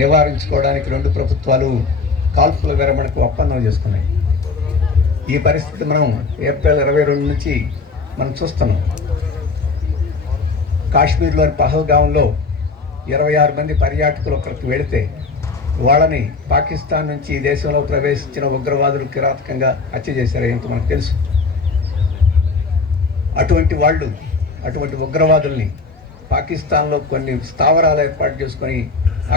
నివారించుకోవడానికి రెండు ప్రభుత్వాలు కాల్పుల విరమణకు ఒప్పందం చేసుకున్నాయి. ఈ పరిస్థితి మనం ఏప్రిల్ 22 నుంచి మనం చూస్తున్నాం. కాశ్మీర్లోని పహల్గాంలో 26 మంది పర్యాటకులు ఒకరికి వెళితే వాళ్ళని పాకిస్తాన్ నుంచి ఈ దేశంలో ప్రవేశించిన ఉగ్రవాదులు కిరాతకంగా హత్య చేశారు. ఇంత మనకు తెలుసు. అటువంటి ఉగ్రవాదుల్ని పాకిస్తాన్లో కొన్ని స్థావరాలు ఏర్పాటు చేసుకొని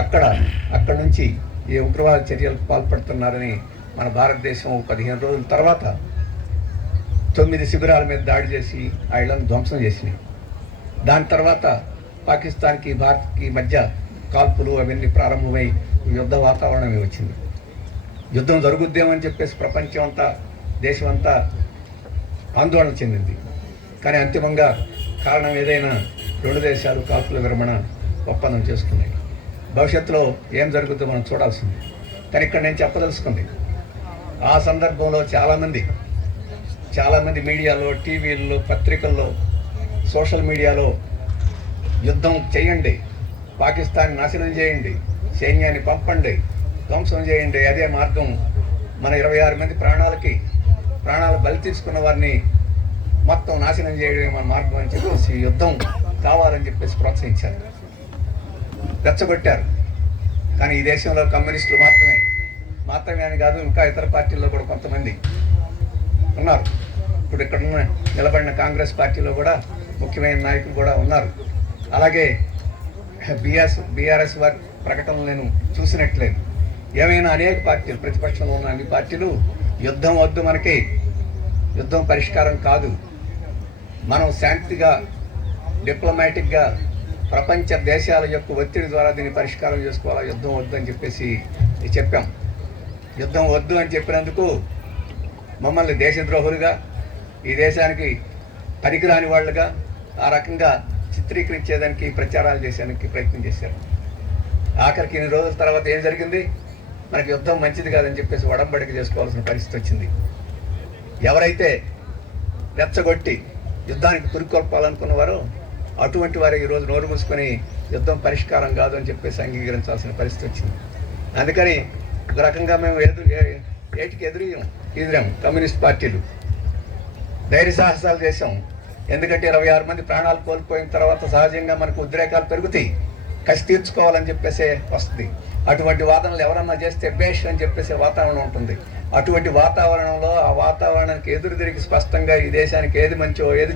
అక్కడ నుంచి ఈ ఉగ్రవాద చర్యలకు పాల్పడుతున్నారని మన భారతదేశం 15 రోజుల తర్వాత 9 శిబిరాల మీద దాడి చేసి ఆ ఇళ్లను ధ్వంసం చేసినాయి. దాని తర్వాత పాకిస్తాన్కి భారత్కి మధ్య కాల్పులు అవన్నీ ప్రారంభమై యుద్ధ వాతావరణమే వచ్చింది. యుద్ధం జరుగుద్దేమని చెప్పేసి ప్రపంచం అంతా దేశం అంతా ఆందోళన చెందింది. కానీ అంతిమంగా కారణం ఏదైనా రెండు దేశాలు కాల్పుల విరమణ ఒప్పందం చేసుకున్నాయి. భవిష్యత్తులో ఏం జరుగుతుందో మనం చూడాల్సింది. కానీ ఇక్కడ నేను చెప్పదలుచుకుంది, ఆ సందర్భంలో చాలామంది మీడియాలో, టీవీల్లో, పత్రికల్లో, సోషల్ మీడియాలో యుద్ధం చేయండి, పాకిస్తాన్ నాశనం చేయండి, సైన్యాన్ని పంపండి, ధ్వంసం చేయండి, అదే మార్గం, మన 26 మంది ప్రాణాలు బలి తీసుకున్న వారిని మొత్తం నాశనం చేయడమే మన మార్గం అని చెప్పేసి యుద్ధం కావాలని చెప్పేసి ప్రోత్సహించారు, రెచ్చగొట్టారు. కానీ ఈ దేశంలో కమ్యూనిస్టులు మాత్రమే అని కాదు, ఇంకా ఇతర పార్టీల్లో కూడా కొంతమంది ఉన్నారు. ఇప్పుడు ఇక్కడ నిలబడిన కాంగ్రెస్ పార్టీలో కూడా ముఖ్యమైన నాయకులు కూడా ఉన్నారు. అలాగే బీఆర్ఎస్ వారి ప్రకటనలు నేను చూసినట్లేదు. ఏమైనా అనేక పార్టీలు, ప్రతిపక్షంలో ఉన్న అన్ని పార్టీలు యుద్ధం వద్దు, మనకి యుద్ధం పరిష్కారం కాదు, మనం శాంతిగా డిప్లొమాటిక్గా ప్రపంచ దేశాల యొక్క ఒత్తిడి ద్వారా దీన్ని పరిష్కారం చేసుకోవాలా, యుద్ధం వద్దు అని చెప్పేసి చెప్పాం. యుద్ధం వద్దు అని చెప్పినందుకు మమ్మల్ని దేశద్రోహులుగా, ఈ దేశానికి పనికిరాని వాళ్ళుగా ఆ రకంగా చిత్రీకరించేదానికి ప్రచారాలు చేసేదానికి ప్రయత్నం చేశారు. ఆఖరికి 2 రోజుల తర్వాత ఏం జరిగింది? మనకి యుద్ధం మంచిది కాదని చెప్పేసి ఒడంబడిక చేసుకోవాల్సిన పరిస్థితి వచ్చింది. ఎవరైతే రెచ్చగొట్టి యుద్ధానికి పురికొల్పాలనుకున్నవారో అటువంటి వారు ఈరోజు నోరు మూసుకొని యుద్ధం పరిష్కారం కాదు అని చెప్పేసి అంగీకరించాల్సిన పరిస్థితి వచ్చింది. అందుకని ఒక రకంగా మేము ఏటికి ఎదురాం. కమ్యూనిస్ట్ పార్టీలు ధైర్య సాహసాలు చేసాం. ఎందుకంటే 26 మంది ప్రాణాలు కోల్పోయిన తర్వాత సహజంగా మనకు ఉద్రేకాలు పెరుగుతాయి, కసి తీర్చుకోవాలని చెప్పేసి వస్తుంది. అటువంటి వాదనలు ఎవరన్నా చేస్తే బేష్ అని చెప్పేసి వాతావరణం ఉంటుంది. అటువంటి వాతావరణంలో ఆ వాతావరణానికి ఎదురు తిరిగి స్పష్టంగా ఈ దేశానికి ఏది మంచో ఏది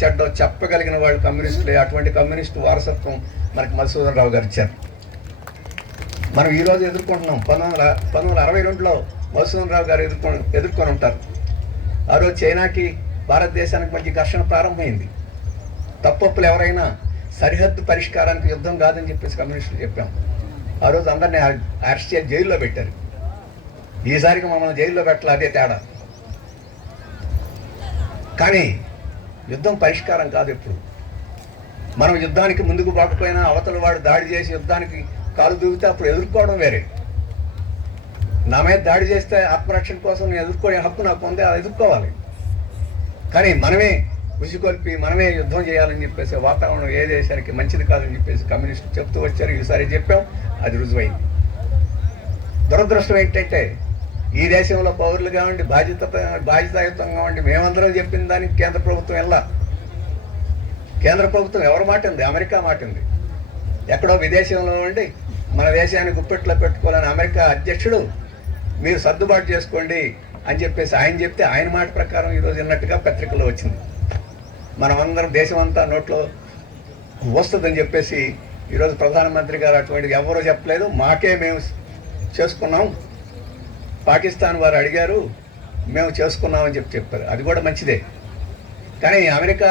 చెడ్డో చెప్పగలిగిన వాళ్ళు కమ్యూనిస్టులే. అటువంటి కమ్యూనిస్టు వారసత్వం మనకి మధుసూదన్ రావు గారు ఇచ్చారు. మనం ఈరోజు ఎదుర్కొంటున్నాం. 1962లో మధుసూదన్ రావు గారు ఎదుర్కొని ఉంటారు. ఆ రోజు చైనాకి భారతదేశానికి మధ్య ఘర్షణ ప్రారంభమైంది. తప్పొప్పులు ఎవరైనా సరిహద్దు పరిష్కారానికి యుద్ధం కాదని చెప్పేసి కమ్యూనిస్టులు చెప్పాం. ఆ రోజు అందరినీ అరెస్ట్ చేసి జైల్లో పెట్టారు. ఈసారికి మమ్మల్ని జైల్లో పెట్టాలి, అదే తేడా. కానీ యుద్ధం పరిష్కారం కాదు. ఎప్పుడు మనం యుద్ధానికి ముందుకు పోకపోయినా అవతల వాడు దాడి చేసి యుద్ధానికి కాలు దూకితే అప్పుడు ఎదుర్కోవడం వేరే. నా మీద దాడి చేస్తే ఆత్మరక్షణ కోసం నేను ఎదుర్కొనే హక్కు నాకు ఉంది, అది ఎదుర్కోవాలి. కానీ మనమే ఉసిగొల్పి మనమే యుద్ధం చేయాలని చెప్పేసి వాతావరణం ఏ దేశానికి మంచిది కాదని చెప్పేసి కమ్యూనిస్టులు చెప్తూ వచ్చారు. ఈసారి చెప్పాం, అది రుజువైంది. దురదృష్టం ఏంటంటే ఈ దేశంలో పౌరులుగా ఉండి బాధ్యతాయుతంగా ఉండి మేమందరం చెప్పిన దానికి కేంద్ర ప్రభుత్వం కేంద్ర ప్రభుత్వం ఎవరి మాట ఉంది? అమెరికా మాట ఉంది. ఎక్కడో విదేశంలో ఉండి మన దేశాన్ని గుప్పెట్లో పెట్టుకోవాలని అమెరికా అధ్యక్షుడు మీరు సర్దుబాటు చేసుకోండి అని చెప్పేసి ఆయన చెప్తే ఆయన మాట ప్రకారం ఈరోజు విన్నట్టుగా పత్రికల్లో వచ్చింది. మనమందరం దేశం అంతా నోట్లో వస్తుందని చెప్పేసి ఈరోజు ప్రధానమంత్రి గారు అటువంటిది ఎవరో చెప్పలేదు. మేము చేసుకున్నాం, పాకిస్తాన్ వారు అడిగారు, మేము చేసుకున్నామని చెప్పారు. అది కూడా మంచిదే. కానీ అమెరికా